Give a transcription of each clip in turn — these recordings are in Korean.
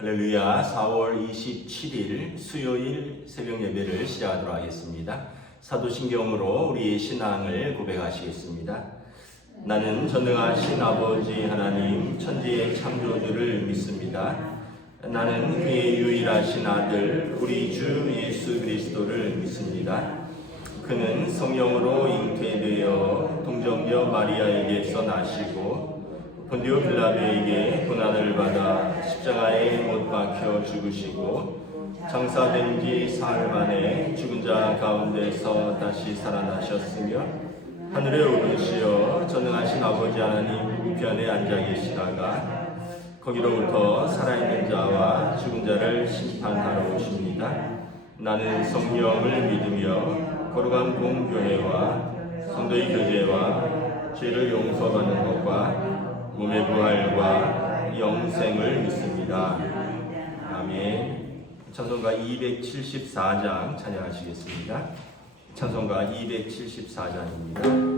할렐루야. 4월 27일 수요일 새벽 예배를 시작하도록 하겠습니다. 사도신경으로 우리의 신앙을 고백하시겠습니다. 나는 전능하신 아버지 하나님 천지의 창조주를 믿습니다. 나는 그의 유일하신 아들 우리 주 예수 그리스도를 믿습니다. 그는 성령으로 잉태되어 동정녀 마리아에게서 나시고 본디오 빌라도에게 고난을 받아 십자가에 못 박혀 죽으시고 장사된 지 사흘 만에 죽은 자 가운데서 다시 살아나셨으며 하늘에 오르시어 전능하신 아버지 하나님 우편에 앉아 계시다가 거기로부터 살아있는 자와 죽은 자를 심판하러 오십니다. 나는 성령을 믿으며 거룩한 공교회와 성도의 교제와 죄를 용서받는 것과 몸의 부활과 영생을 믿습니다. 아멘. 찬송가 274장 찬양하시겠습니다. 찬송가 274장입니다.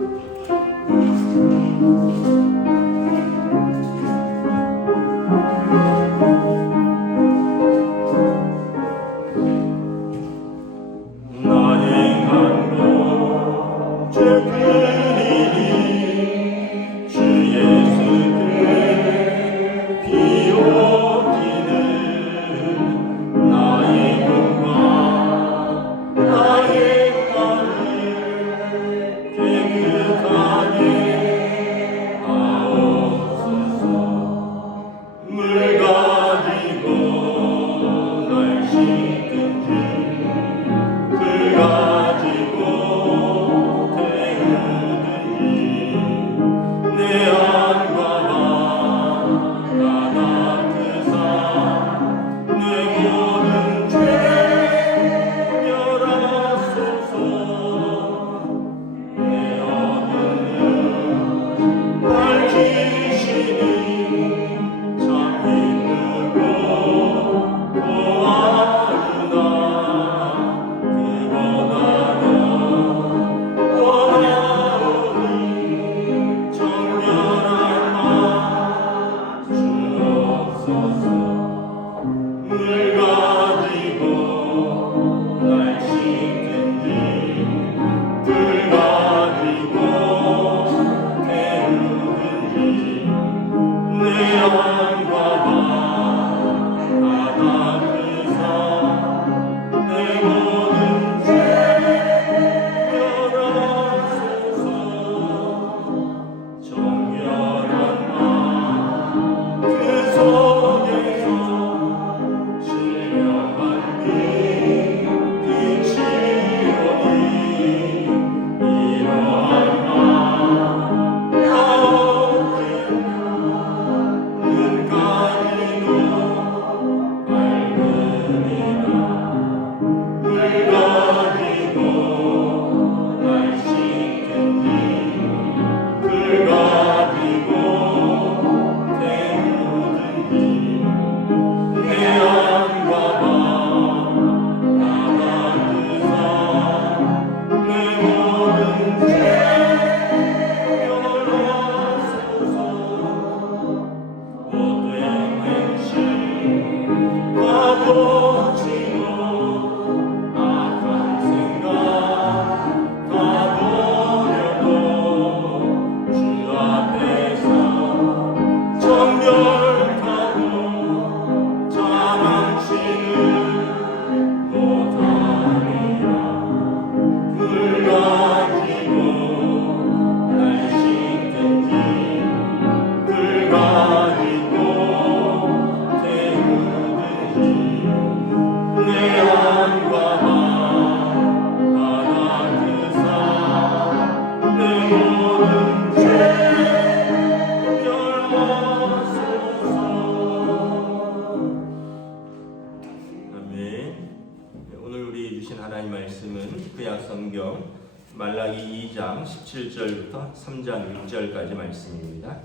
말라기 2장 17절부터 3장 6절까지 말씀입니다.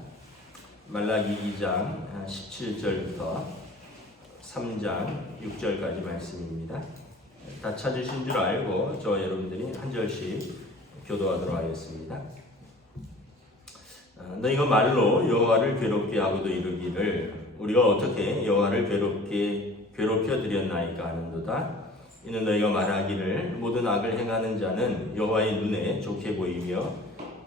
말라기 2장 17절부터 3장 6절까지 말씀입니다. 다 찾으신 줄 알고 저 여러분들이 한 절씩 교도하도록 하겠습니다. 너희가 말로 여호와를 괴롭게 하고도 이르기를 우리가 어떻게 여호와를 괴롭혀 드렸나이까 하는도다. 이는 너희가 말하기를 모든 악을 행하는 자는 여호와의 눈에 좋게 보이며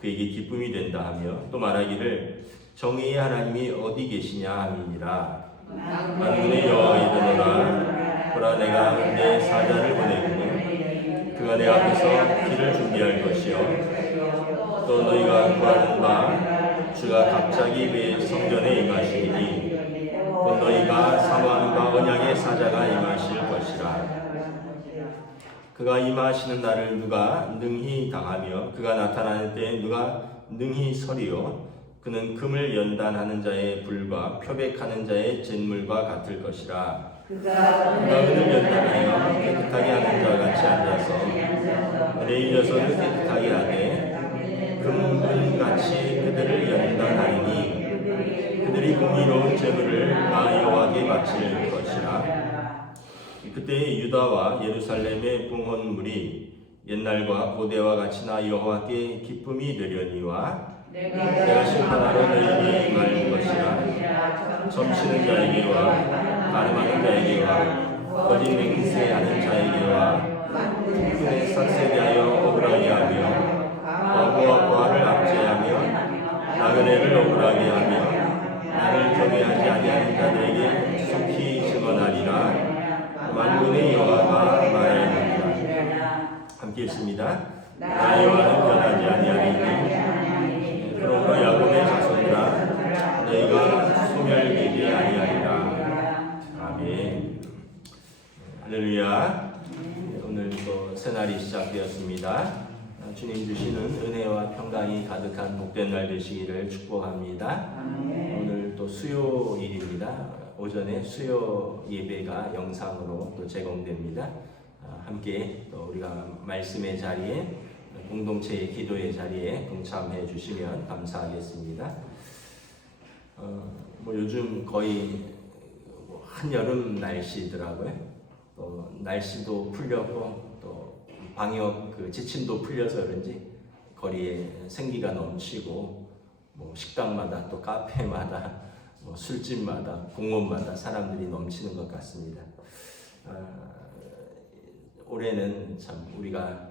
그에게 기쁨이 된다 하며 또 말하기를 정의의 하나님이 어디 계시냐 함이니라. 만군의 여호와가 이르노라. 보라 내가 내 사자를 보내기니 그가 내 앞에서 길을 준비할 것이요 또 너희가 구하는 바 주가 갑자기 내 성전에 임하시리니 곧 너희가 사모하는 바 언약의 사자가 임하실 것이라. 그가 임하시는 날을 누가 능히 당하며 그가 나타나는 때에 누가 능히 서리요 그는 금을 연단하는 자의 불과 표백하는 자의 잿물과 같을 것이라. 그가 은을 연단하여 깨끗하게 하는 자 같이 앉아서 은에 이어서는 깨끗하게 하되 금은같이 그들을 연단하리니 그들이 공의로운 제물을 나 여호와께 바칠 것이라. 그때 유다와 예루살렘의 봉헌물이 옛날과 고대와 같이 나 여호와께 기쁨이 되려니와 내가 심판하러 너희에게 임할 것이라. 점치는 자에게와 가늠하는 자에게와 거짓 맹세하는 자에게와 풍문에 삭세하여 억울하게 하며 어부와 부하를 압제하며 나그네를 억울하게 하며 나를 경외하지 아니하는 자들에게 속히 증언하리라. 만군의 여호와가 말하였느니라. 함께 읽습니다. 나 여호와는 변하지 아니하리니 그러므로 야곱의 자손들아 너희가 소멸되지 아니하리라. 아멘. 할렐루야. 오늘 또 새날이 시작되었습니다. 주님 주시는 은혜와 평강이 가득한 복된 날 되시기를 축복합니다. 오늘 또 수요일입니다. 오전에 수요 예배가 영상으로 또 제공됩니다. 함께 또 우리가 말씀의 자리에 공동체의 기도의 자리에 동참해 주시면 감사하겠습니다. 요즘 거의 한여름 날씨더라고요. 또 날씨도 풀렸고 또 방역 지침도 풀려서 그런지 거리에 생기가 넘치고 식당마다 또 카페마다 술집마다 공원마다 사람들이 넘치는 것 같습니다. 올해는 참 우리가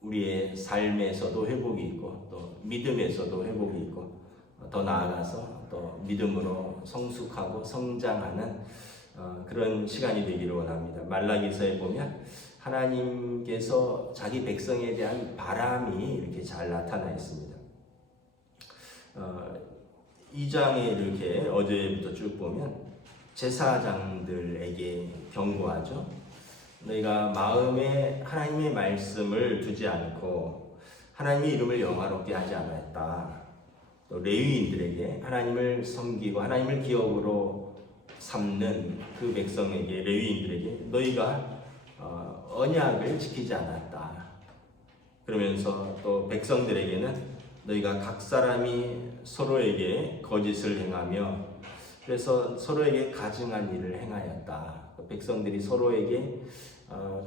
우리의 삶에서도 회복이 있고 또 믿음에서도 회복이 있고 더 나아가서 또 믿음으로 성숙하고 성장하는 그런 시간이 되기를 원합니다. 말라기서에 보면 하나님께서 자기 백성에 대한 바람이 이렇게 잘 나타나 있습니다. 2장에 이렇게 어제부터 쭉 보면 제사장들에게 경고하죠. 너희가 마음에 하나님의 말씀을 두지 않고 하나님의 이름을 영화롭게 하지 않았다. 또 레위인들에게 하나님을 섬기고 하나님을 기업으로 삼는 그 백성에게 레위인들에게 너희가 언약을 지키지 않았다. 그러면서 또 백성들에게는 너희가 각 사람이 서로에게 거짓을 행하며 그래서 서로에게 가증한 일을 행하였다. 백성들이 서로에게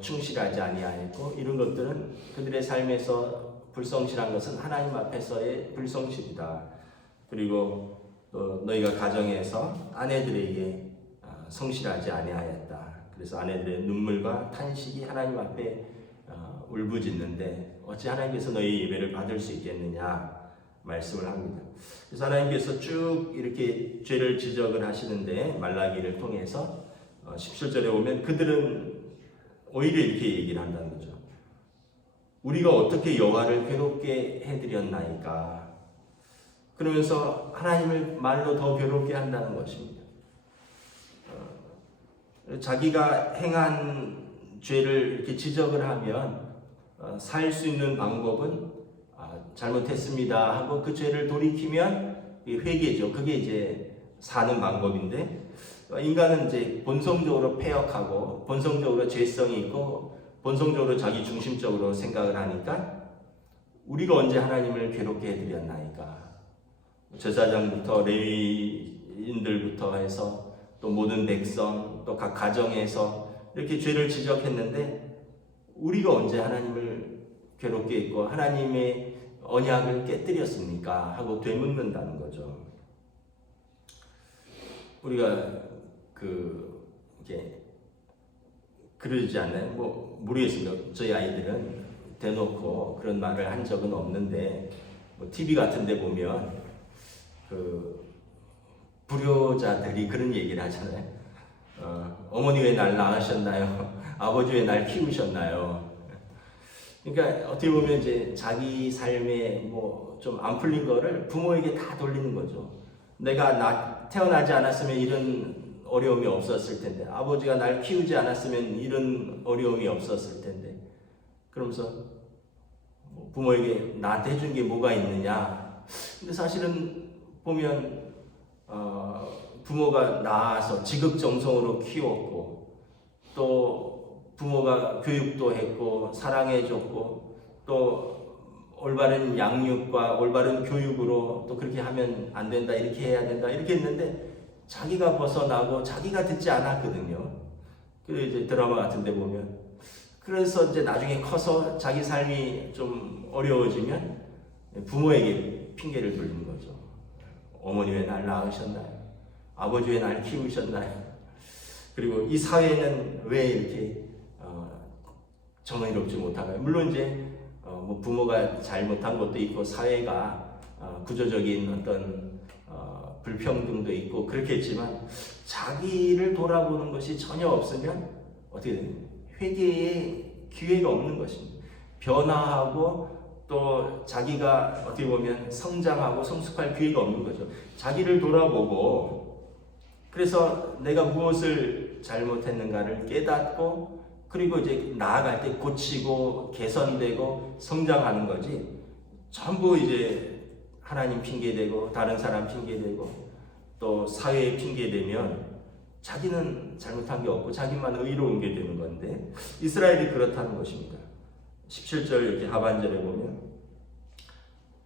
충실하지 아니하였고 이런 것들은 그들의 삶에서 불성실한 것은 하나님 앞에서의 불성실이다. 그리고 또 너희가 가정에서 아내들에게 성실하지 아니하였다. 그래서 아내들의 눈물과 탄식이 하나님 앞에 울부짖는데 어찌 하나님께서 너희 예배를 받을 수 있겠느냐 말씀을 합니다. 그래서 하나님께서 쭉 이렇게 죄를 지적을 하시는데 말라기를 통해서 17절에 보면 그들은 오히려 이렇게 얘기를 한다는 거죠. 우리가 어떻게 여호와를 괴롭게 해드렸나이까. 그러면서 하나님을 말로 더 괴롭게 한다는 것입니다. 자기가 행한 죄를 이렇게 지적을 하면 살 수 있는 방법은 잘못했습니다 하고 그 죄를 돌이키면 회개죠. 그게 이제 사는 방법인데 인간은 이제 본성적으로 패역하고 본성적으로 죄성이 있고 본성적으로 자기 중심적으로 생각을 하니까 우리가 언제 하나님을 괴롭게 해드렸나이까. 제사장부터 레위인들부터 해서 또 모든 백성 또 각 가정에서 이렇게 죄를 지적했는데 우리가 언제 하나님을 괴롭게 했고 하나님의 언약을 깨뜨렸습니까? 하고 되묻는다는 거죠. 우리가 이게 그러지 않나요? 뭐 모르겠습니다. 저희 아이들은 대놓고 그런 말을 한 적은 없는데 뭐 TV 같은 데 보면 불효자들이 그런 얘기를 하잖아요. 어머니 왜 날 낳으셨나요? 아버지 왜 날 키우셨나요? 그러니까 어떻게 보면 이제 자기 삶에 뭐 좀 안 풀린 거를 부모에게 다 돌리는 거죠. 내가 태어나지 않았으면 이런 어려움이 없었을 텐데, 아버지가 날 키우지 않았으면 이런 어려움이 없었을 텐데, 그러면서 부모에게 나한테 해준 게 뭐가 있느냐. 근데 사실은 보면 부모가 낳아서 지극정성으로 키웠고, 또 부모가 교육도 했고 사랑해줬고, 또 올바른 양육과 올바른 교육으로 또 그렇게 하면 안 된다, 이렇게 해야 된다, 이렇게 했는데 자기가 벗어나고 자기가 듣지 않았거든요. 그래서 이제 드라마 같은 데 보면, 그래서 이제 나중에 커서 자기 삶이 좀 어려워지면 부모에게 핑계를 돌리는 거죠. 어머니 왜 날 낳으셨나요? 아버지 왜 날 키우셨나요? 그리고 이 사회는 왜 이렇게 정의롭지 못한가요? 물론 이제 뭐 부모가 잘못한 것도 있고 사회가 구조적인 어떤 불평등도 있고 그렇겠지만, 자기를 돌아보는 것이 전혀 없으면 어떻게 됩니까? 회개의 기회가 없는 것입니다. 변화하고 또 자기가 어떻게 보면 성장하고 성숙할 기회가 없는 거죠. 자기를 돌아보고, 그래서 내가 무엇을 잘못했는가를 깨닫고, 그리고 이제 나아갈 때 고치고 개선되고 성장하는 거지, 전부 이제 하나님 핑계대고 다른 사람 핑계대고 또 사회에 핑계대면 자기는 잘못한 게 없고 자기만 의로운 게 되는 건데, 이스라엘이 그렇다는 것입니다. 17절 이렇게 하반절에 보면,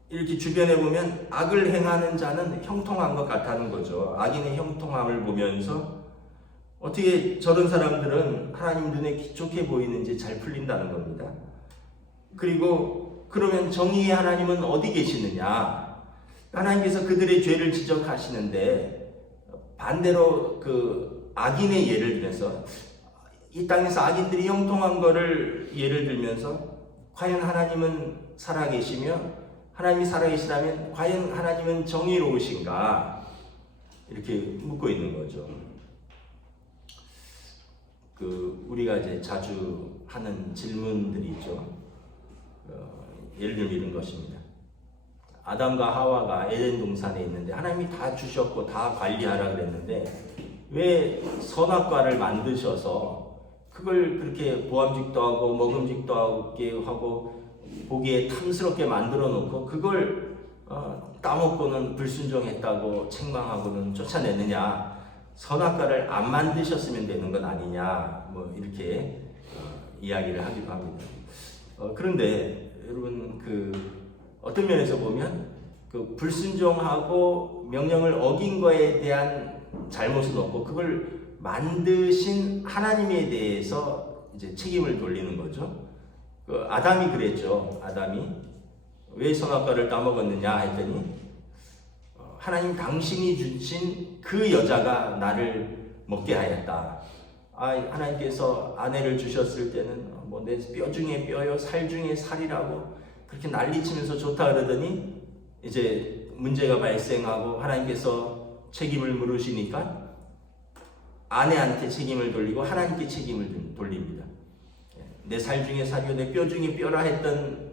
이렇게 주변에 보면 악을 행하는 자는 형통한 것 같다는 거죠. 악인의 형통함을 보면서 어떻게 저런 사람들은 하나님 눈에 좋게 보이는지 잘 풀린다는 겁니다. 그리고 그러면 정의의 하나님은 어디 계시느냐? 하나님께서 그들의 죄를 지적하시는데, 반대로 악인의 예를 들면서, 이 땅에서 악인들이 형통한 거를 예를 들면서, 과연 하나님은 살아계시며, 하나님이 살아계시다면 과연 하나님은 정의로우신가? 이렇게 묻고 있는 거죠. 우리가 이제 자주 하는 질문들이죠. 예를 들면 이런 것입니다. 아담과 하와가 에덴 동산에 있는데 하나님이 다 주셨고 다 관리하라 그랬는데, 왜 선악과를 만드셔서 그걸 그렇게 보암직도 하고 먹음직도 하고 보기에 탐스럽게 만들어 놓고 그걸 따먹고는 불순종했다고 책망하고는 쫓아내느냐? 선악과를 안 만드셨으면 되는 건 아니냐? 뭐 이렇게 이야기를 하기도 합니다. 그런데 여러분, 어떤 면에서 보면 불순종하고 명령을 어긴 거에 대한 잘못은 없고, 그걸 만드신 하나님에 대해서 이제 책임을 돌리는 거죠. 아담이 그랬죠. 아담이 왜 선악과를 따먹었느냐 했더니, 하나님 당신이 주신 그 여자가 나를 먹게 하였다. 하나님께서 아내를 주셨을 때는 내 뼈 중에 뼈요 살 중에 살이라고 그렇게 난리치면서 좋다 그러더니, 이제 문제가 발생하고 하나님께서 책임을 물으시니까 아내한테 책임을 돌리고 하나님께 책임을 돌립니다. 내 살 중에 살이요 내 뼈 중에 뼈라 했던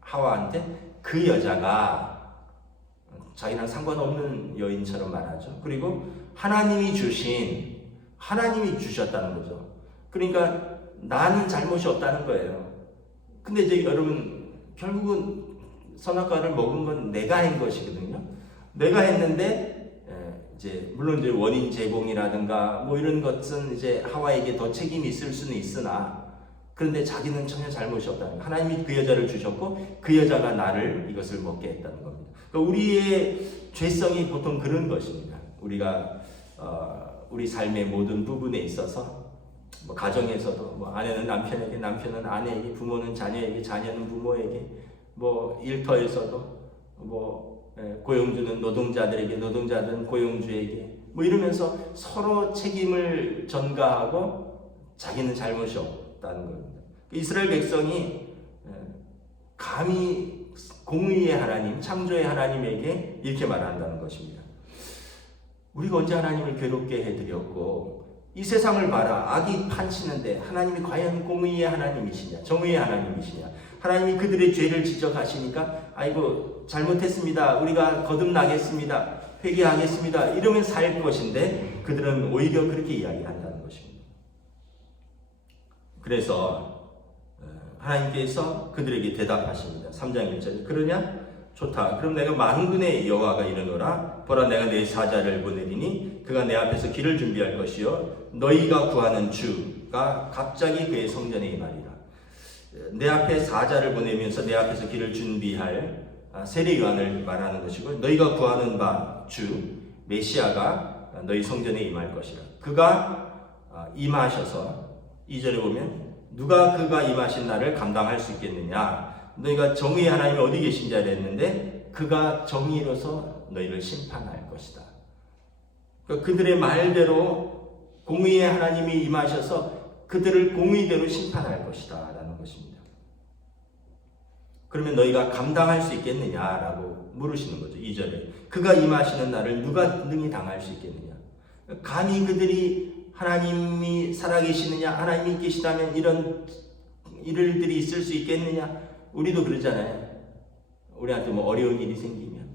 하와한테 그 여자가 자기랑 상관없는 여인처럼 말하죠. 그리고 하나님이 주셨다는 거죠. 그러니까 나는 잘못이 없다는 거예요. 근데 이제 여러분, 결국은 선악과를 먹은 건 내가 한 것이거든요. 내가 했는데, 이제 물론 이제 원인 제공이라든가 뭐 이런 것은 이제 하와에게 더 책임이 있을 수는 있으나, 그런데 자기는 전혀 잘못이 없다는 거예요. 하나님이 그 여자를 주셨고 그 여자가 나를 이것을 먹게 했다는 겁니다. 그러니까 우리의 죄성이 보통 그런 것입니다. 우리가 우리 삶의 모든 부분에 있어서, 뭐 가정에서도 뭐 아내는 남편에게, 남편은 아내에게, 부모는 자녀에게, 자녀는 부모에게, 뭐 일터에서도 뭐 고용주는 노동자들에게, 노동자들은 고용주에게, 뭐 이러면서 서로 책임을 전가하고 자기는 잘못이 없다는 겁니다. 이스라엘 백성이 감히 공의의 하나님, 창조의 하나님에게 이렇게 말한다는 것입니다. 우리가 언제 하나님을 괴롭게 해드렸고 이 세상을 봐라, 악이 판치는데 하나님이 과연 공의의 하나님이시냐, 정의의 하나님이시냐. 하나님이 그들의 죄를 지적하시니까 아이고 잘못했습니다, 우리가 거듭나겠습니다, 회개하겠습니다 이러면 살 것인데 그들은 오히려 그렇게 이야기한다는 것입니다. 그래서 하나님께서 그들에게 대답하십니다. 3장 1절 그러냐? 좋다. 그럼 내가 만군의 여호와가 이르노라. 보라, 내가 내 사자를 보내리니 그가 내 앞에서 길을 준비할 것이요 너희가 구하는 주가 갑자기 그의 성전에 임하리라. 내 앞에 사자를 보내면서 내 앞에서 길을 준비할 세례 요한을 말하는 것이고, 너희가 구하는 바 주 메시아가 너희 성전에 임할 것이라. 그가 임하셔서 2절에 보면 누가 그가 임하신 날을 감당할 수 있겠느냐. 너희가 정의의 하나님이 어디 계신지 알았는데 그가 정의로서 너희를 심판할 것이다. 그러니까 그들의 말대로 공의의 하나님이 임하셔서 그들을 공의대로 심판할 것이다 라는 것입니다. 그러면 너희가 감당할 수 있겠느냐라고 물으시는 거죠. 2절에 그가 임하시는 날을 누가 능히 당할 수 있겠느냐. 감히 그들이 하나님이 살아계시느냐, 하나님이 계시다면 이런 일들이 있을 수 있겠느냐. 우리도 그러잖아요. 우리한테 뭐 어려운 일이 생기면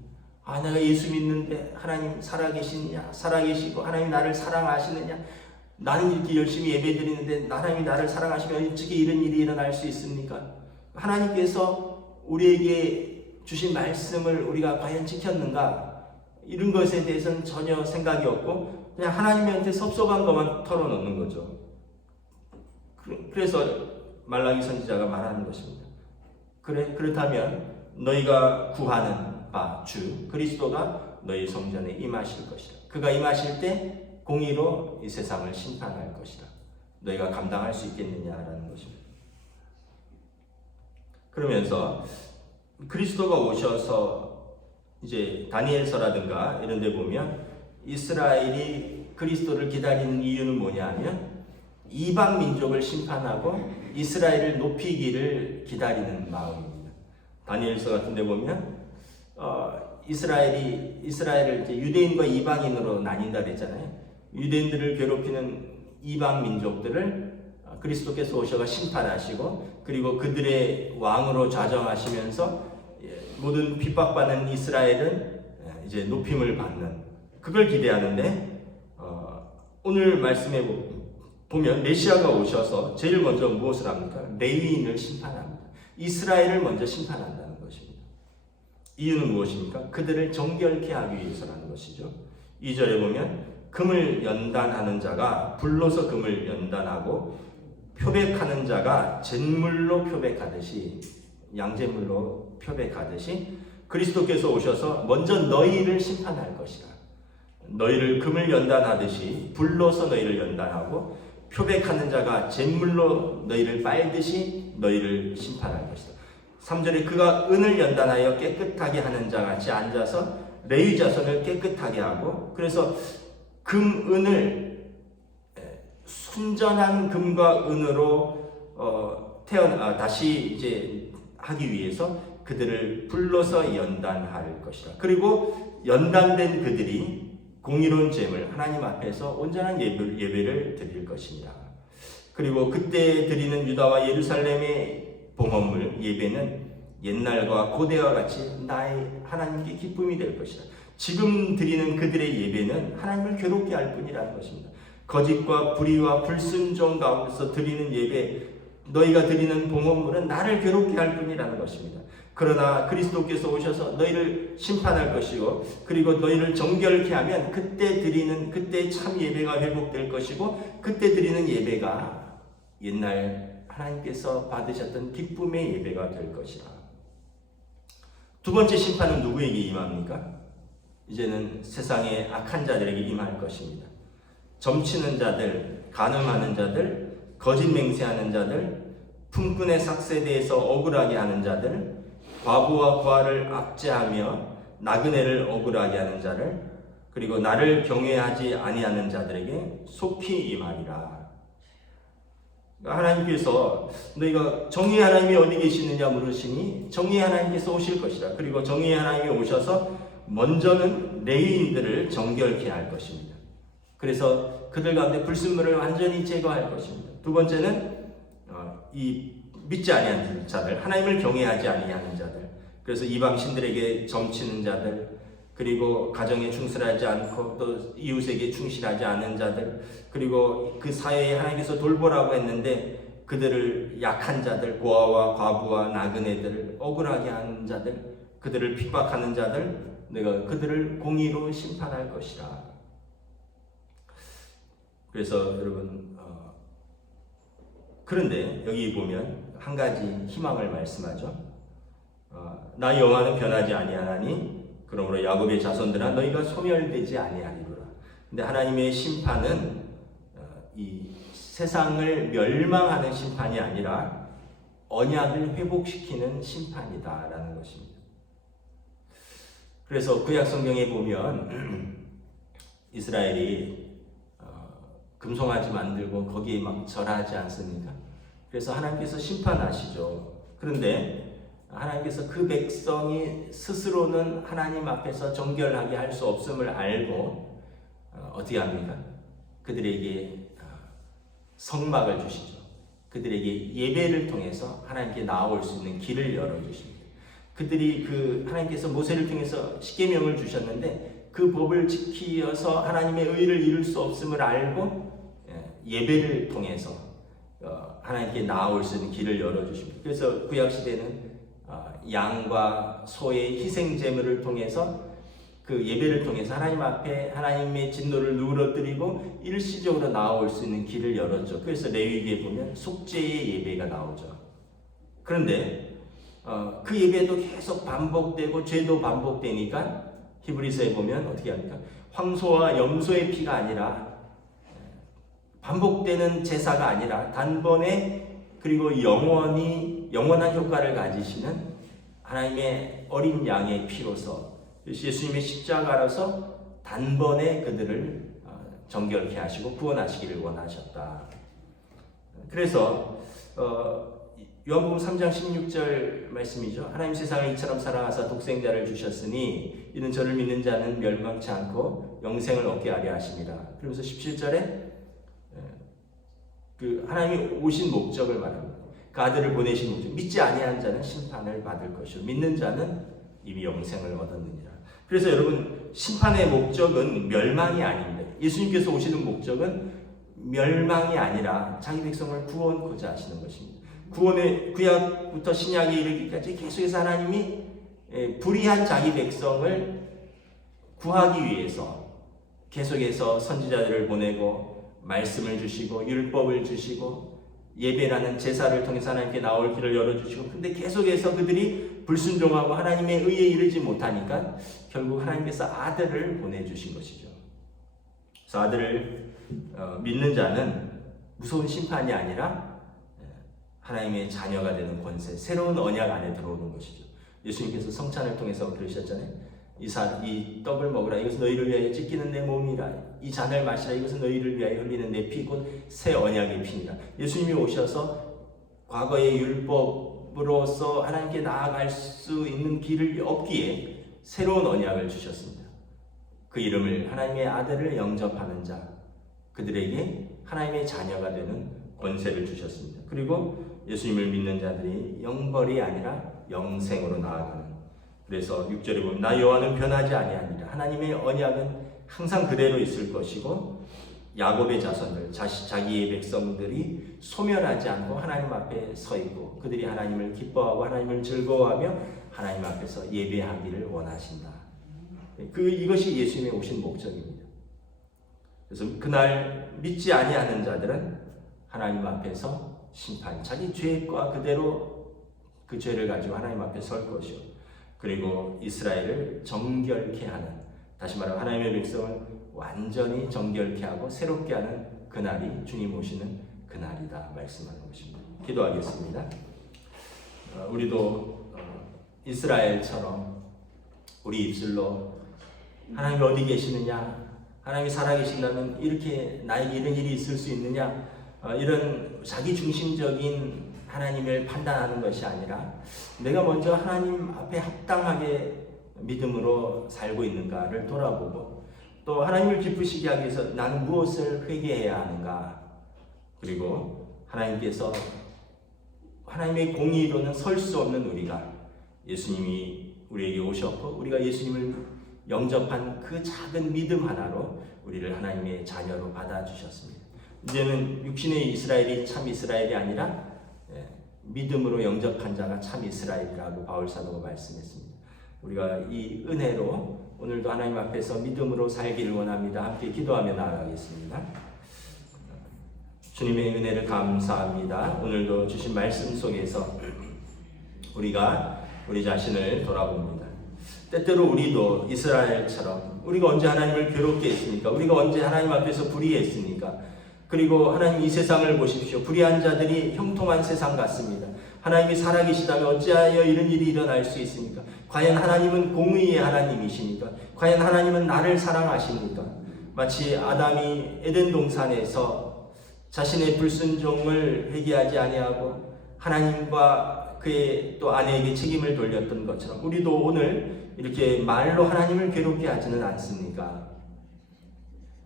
내가 예수 믿는데 하나님 살아계시느냐, 살아계시고 하나님 나를 사랑하시느냐, 나는 이렇게 열심히 예배드리는데 하나님이 나를 사랑하시면 어떻게 이런 일이 일어날 수 있습니까? 하나님께서 우리에게 주신 말씀을 우리가 과연 지켰는가? 이런 것에 대해서는 전혀 생각이 없고 그냥 하나님한테 섭섭한 것만 털어놓는 거죠. 그래서 말라기 선지자가 말하는 것입니다. 그렇다면 너희가 구하는 바 주 그리스도가 너희 성전에 임하실 것이다. 그가 임하실 때 공의로 이 세상을 심판할 것이다. 너희가 감당할 수 있겠느냐라는 것입니다. 그러면서 그리스도가 오셔서 이제 다니엘서라든가 이런 데 보면 이스라엘이 그리스도를 기다리는 이유는 뭐냐면 이방 민족을 심판하고 이스라엘을 높이기를 기다리는 마음입니다. 다니엘서 같은 데 보면 이스라엘을 이제 유대인과 이방인으로 나뉜다 그랬잖아요. 유대인들을 괴롭히는 이방 민족들을 그리스도께서 오셔서 심판하시고 그리고 그들의 왕으로 좌정하시면서 모든 핍박받는 이스라엘은 이제 높임을 받는, 그걸 기대하는데 오늘 말씀에 보면 메시아가 오셔서 제일 먼저 무엇을 합니까? 레위인을 심판합니다. 이스라엘을 먼저 심판한다는 것입니다. 이유는 무엇입니까? 그들을 정결케 하기 위해서라는 것이죠. 2절에 보면 금을 연단하는 자가 불로서 금을 연단하고 표백하는 자가 잿물로 표백하듯이, 양잿물로 표백하듯이 그리스도께서 오셔서 먼저 너희를 심판할 것이다. 너희를 금을 연단하듯이 불로서 너희를 연단하고 표백하는 자가 잿물로 너희를 빨듯이 너희를 심판할 것이다. 3절에 그가 은을 연단하여 깨끗하게 하는 자 같이 앉아서 레위 자손을 깨끗하게 하고, 그래서 은을 순전한 금과 은으로 다시 이제 하기 위해서 그들을 불러서 연단할 것이다. 그리고 연단된 그들이 공의로운 제물 하나님 앞에서 온전한 예배를 드릴 것입니다. 그리고 그때 드리는 유다와 예루살렘의 봉헌물 예배는 옛날과 고대와 같이 나의 하나님께 기쁨이 될 것이다. 지금 드리는 그들의 예배는 하나님을 괴롭게 할 뿐이라는 것입니다. 거짓과 불의와 불순종 가운데서 드리는 예배, 너희가 드리는 봉헌물은 나를 괴롭게 할 뿐이라는 것입니다. 그러나 그리스도께서 오셔서 너희를 심판할 것이고, 그리고 너희를 정결케 하면 그때 참 예배가 회복될 것이고, 그때 드리는 예배가 옛날 하나님께서 받으셨던 기쁨의 예배가 될 것이다. 두 번째 심판은 누구에게 임합니까? 이제는 세상의 악한 자들에게 임할 것입니다. 점치는 자들, 간음하는 자들, 거짓 맹세하는 자들, 품꾼의 삭세대에서 억울하게 하는 자들, 과부와 부하를 압제하며 나그네를 억울하게 하는 자를, 그리고 나를 경외하지 아니하는 자들에게 속히 임하리라. 하나님께서 너희가 정의의 하나님이 어디 계시느냐 물으시니 정의의 하나님께서 오실 것이라. 그리고 정의의 하나님이 오셔서 먼저는 레위인들을 정결케 할 것입니다. 그래서 그들 가운데 불순물을 완전히 제거할 것입니다. 두 번째는 이 믿지 아니하는 자들, 하나님을 경외하지 아니하는 자들, 그래서 이방 신들에게 점치는 자들, 그리고 가정에 충실하지 않고 또 이웃에게 충실하지 않은 자들, 그리고 그 사회에 하나님께서 돌보라고 했는데 그들을 약한 자들, 고아와 과부와 나그네들을 억울하게 하는 자들, 그들을 핍박하는 자들, 내가 그들을 공의로 심판할 것이라. 그래서 여러분 그런데 여기 보면 한 가지 희망을 말씀하죠. 나 여호와는 변하지 아니하나니 그러므로 야곱의 자손들아 너희가 소멸되지 아니하리로라. 근데 하나님의 심판은 이 세상을 멸망하는 심판이 아니라 언약을 회복시키는 심판이다라는 것입니다. 그래서 구약 성경에 보면 이스라엘이 금송아지 만들고 거기에 막 절하지 않습니까? 그래서 하나님께서 심판하시죠. 그런데 하나님께서 그 백성이 스스로는 하나님 앞에서 정결하게 할 수 없음을 알고 어떻게 합니까? 그들에게 성막을 주시죠. 그들에게 예배를 통해서 하나님께 나아올 수 있는 길을 열어주십니다. 그들이 하나님께서 모세를 통해서 십계명을 주셨는데 그 법을 지키어서 하나님의 의를 이룰 수 없음을 알고 예배를 통해서 하나님께 나아올 수 있는 길을 열어주십니다. 그래서 구약시대는 양과 소의 희생 제물을 통해서 그 예배를 통해서 하나님 앞에 하나님의 진노를 누그러뜨리고 일시적으로 나아올 수 있는 길을 열었죠. 그래서 레위기에 보면 속죄의 예배가 나오죠. 그런데 그 예배도 계속 반복되고 죄도 반복되니까 히브리서에 보면 어떻게 합니까? 황소와 염소의 피가 아니라 반복되는 제사가 아니라 단번에 그리고 영원한 효과를 가지시는 하나님의 어린 양의 피로서 예수님의 십자가로서 단번에 그들을 정결케 하시고 구원하시기를 원하셨다. 그래서 요한복음 3장 16절 말씀이죠. 하나님 세상을 이처럼 사랑하사 독생자를 주셨으니 이는 저를 믿는 자는 멸망치 않고 영생을 얻게 하려 하심이라. 그러면서 17절에 하나님이 오신 목적을 말합니다. 그 아들을 보내신 목적, 믿지 아니한 자는 심판을 받을 것이요 믿는 자는 이미 영생을 얻었느니라. 그래서 여러분 심판의 목적은 멸망이 아닙니다. 예수님께서 오시는 목적은 멸망이 아니라 자기 백성을 구원하고자 하시는 것입니다. 구원의 구약부터 신약에 이르기까지 계속해서 하나님이 불의한 자기 백성을 구하기 위해서 계속해서 선지자들을 보내고 말씀을 주시고 율법을 주시고 예배라는 제사를 통해서 하나님께 나올 길을 열어주시고, 근데 계속해서 그들이 불순종하고 하나님의 의에 이르지 못하니까 결국 하나님께서 아들을 보내주신 것이죠. 그래서 아들을 믿는 자는 무서운 심판이 아니라 하나님의 자녀가 되는 권세, 새로운 언약 안에 들어오는 것이죠. 예수님께서 성찬을 통해서 그러셨잖아요. 이 떡을 먹으라, 이것은 너희를 위하여 찢기는 내 몸이라. 이 잔을 마시라, 이것은 너희를 위하여 흘리는 내 피, 곧 새 언약의 피니라. 예수님이 오셔서 과거의 율법으로서 하나님께 나아갈 수 있는 길을 없기에 새로운 언약을 주셨습니다. 그 이름을 하나님의 아들을 영접하는 자, 그들에게 하나님의 자녀가 되는 권세를 주셨습니다. 그리고 예수님을 믿는 자들이 영벌이 아니라 영생으로 나아가는, 그래서 6절에 보면 나 여호와는 변하지 아니하니라. 하나님의 언약은 항상 그대로 있을 것이고 야곱의 자손들, 자기의 백성들이 소멸하지 않고 하나님 앞에 서 있고 그들이 하나님을 기뻐하고 하나님을 즐거워하며 하나님 앞에서 예배하기를 원하신다. 이것이 예수님의 오신 목적입니다. 그래서 그날 믿지 아니하는 자들은 하나님 앞에서 심판, 자기 죄과 그대로 그 죄를 가지고 하나님 앞에 설 것이요, 그리고 이스라엘을 정결케 하는, 다시 말하면 하나님의 백성을 완전히 정결케 하고 새롭게 하는 그날이 주님 오시는 그날이다 말씀하는 것입니다. 기도하겠습니다. 우리도 이스라엘처럼 우리 입술로 하나님이 어디 계시느냐? 하나님이 살아계신다면 이렇게 나에게 이런 일이 있을 수 있느냐? 이런 자기 중심적인 하나님을 판단하는 것이 아니라 내가 먼저 하나님 앞에 합당하게 믿음으로 살고 있는가를 돌아보고, 또 하나님을 기쁘시게 하기 위해서 나는 무엇을 회개해야 하는가, 그리고 하나님께서 하나님의 공의로는 설 수 없는 우리가, 예수님이 우리에게 오셨고 우리가 예수님을 영접한 그 작은 믿음 하나로 우리를 하나님의 자녀로 받아주셨습니다. 이제는 육신의 이스라엘이 참 이스라엘이 아니라 믿음으로 영접한 자가 참 이스라엘이라고 바울 사도가 말씀했습니다. 우리가 이 은혜로 오늘도 하나님 앞에서 믿음으로 살기를 원합니다. 함께 기도하며 나아가겠습니다. 주님의 은혜를 감사합니다. 오늘도 주신 말씀 속에서 우리가 우리 자신을 돌아봅니다. 때때로 우리도 이스라엘처럼 우리가 언제 하나님을 괴롭게 했습니까? 우리가 언제 하나님 앞에서 불의했습니까? 그리고 하나님 이 세상을 보십시오. 불의한 자들이 형통한 세상 같습니다. 하나님이 살아계시다면 어찌하여 이런 일이 일어날 수 있습니까? 과연 하나님은 공의의 하나님이십니까? 과연 하나님은 나를 사랑하십니까? 마치 아담이 에덴 동산에서 자신의 불순종을 회개하지 아니하고 하나님과 그의 또 아내에게 책임을 돌렸던 것처럼 우리도 오늘 이렇게 말로 하나님을 괴롭게 하지는 않습니까?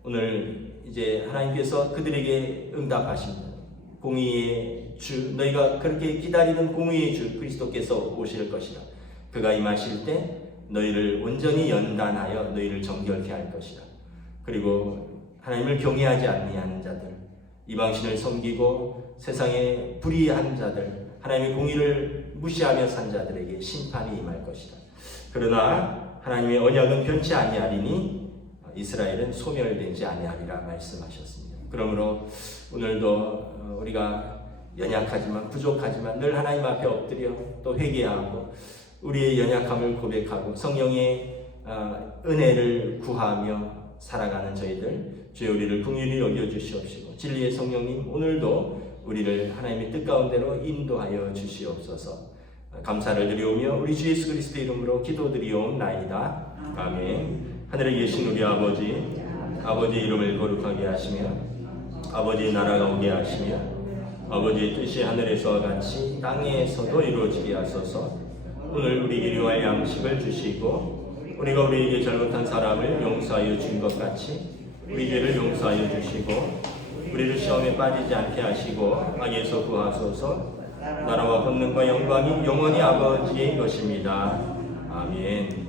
오늘 이제 하나님께서 그들에게 응답하십니다. 공의의 주, 너희가 그렇게 기다리는 공의의 주 그리스도께서 오실 것이라. 그가 임하실 때 너희를 온전히 연단하여 너희를 정결케 할 것이라. 그리고 하나님을 경외하지 아니하는 자들, 이방신을 섬기고 세상에 불의한 자들, 하나님의 공의를 무시하며 산 자들에게 심판이 임할 것이다. 그러나 하나님의 언약은 변치 아니하리니 이스라엘은 소멸되지 아니하리라 말씀하셨습니다. 그러므로 오늘도 우리가 연약하지만 부족하지만 늘 하나님 앞에 엎드려 또 회개하고 우리의 연약함을 고백하고 성령의 은혜를 구하며 살아가는 저희들, 주여 우리를 긍휼히 여겨주시옵시고 진리의 성령님 오늘도 우리를 하나님의 뜻 가운데로 인도하여 주시옵소서. 감사를 드리오며 우리 주 예수 그리스도의 이름으로 기도드리옵나이다. 아멘. 하늘에 계신 우리 아버지, 아버지의 이름을 거룩하게 하시며 아버지의 나라가 오게 하시며 아버지의 뜻이 하늘에서와 같이 땅에서도 이루어지게 하소서. 오늘 우리에게 일용할 양식을 주시고 우리가 우리에게 잘못한 사람을 용서하여 준 것 같이 우리 죄를 용서하여 주시고 우리를 시험에 빠지지 않게 하시고 악에서 구하소서. 나라와 권능과 영광이 영원히 아버지의 것입니다. 아멘.